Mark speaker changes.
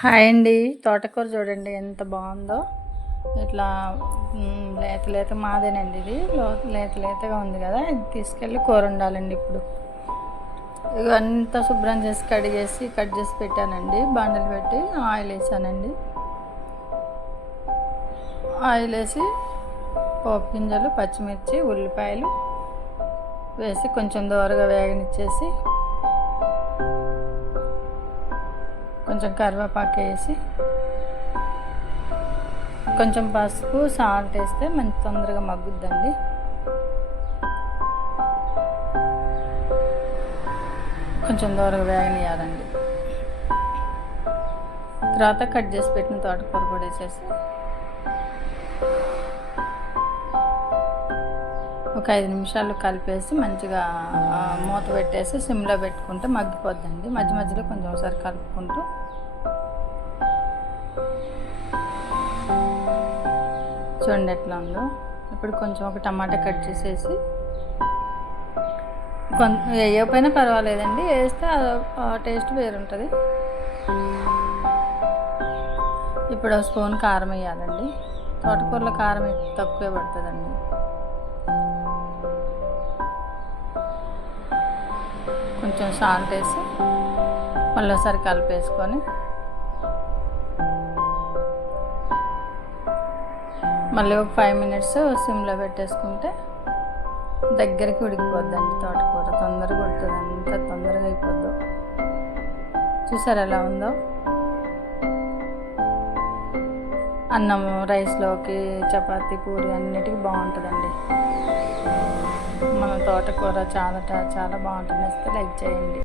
Speaker 1: Hi అండి. తోటకూర చూడండి ఎంత బాగుందో. ఇట్లా లేత లేత మాదేనండి ఇది. లేత లేతగా ఉంది కదా. ఇది తీసుకెళ్ళి కూర ఉండాలండి ఇప్పుడు. ఇక అంతా శుభ్రం చేసి కడిగేసి కట్ చేసి పెట్టానండి. బండలు పెట్టి ఆయిల్ వేసానండి. ఆయిల్ వేసి పోపు గింజలు పచ్చిమిర్చి ఉల్లిపాయలు వేసి కొంచెం దోరగా వేగనిచ్చేసి కొంచెం కరివేపాకు వేసి కొంచెం పసుపు సాల్ట్ వేస్తే మంచి తొందరగా మగ్గుద్దండి. కొంచెం దూరంగా వేగనియాలండి తర్వాత కట్ చేసి పెట్టిన తోటకూర కూడా వేసేసి ఒక ఐదు నిమిషాలు కలిపేసి మంచిగా మూత పెట్టేసి సిమ్లో పెట్టుకుంటే మగ్గిపోద్దండి. మధ్య మధ్యలో కొంచెం ఒకసారి కలుపుకుంటూ. చూడండి ఎట్లా ఉందో. ఇప్పుడు కొంచెం ఒక టమాటా కట్ చేసేసి కొంత వేయకపోయినా పర్వాలేదండి. వేస్తే టేస్ట్ వేరుంటుంది. ఇప్పుడు స్పూన్ కారం వేయాలండి. తోటకూరలో కారం తక్కువే పడుతుందండి. కొంచెం సాల్ట్ వేసి మళ్ళీ ఒకసారి కలిపేసుకొని మళ్ళీ ఒక ఫైవ్ మినిట్స్ సిమ్లో పెట్టేసుకుంటే దగ్గరికి ఉడికిపోద్దండి తోటకూర. తొందరగా ఉడుతుంది అంత తొందరగా అయిపోద్దు. చూసారు ఎలా ఉందో? అన్నం రైస్లోకి చపాతి పూరి అన్నిటికీ బాగుంటుందండి. మన తోటకూర చాలా చాలా బాగుంటుంది. లైక్ చేయండి.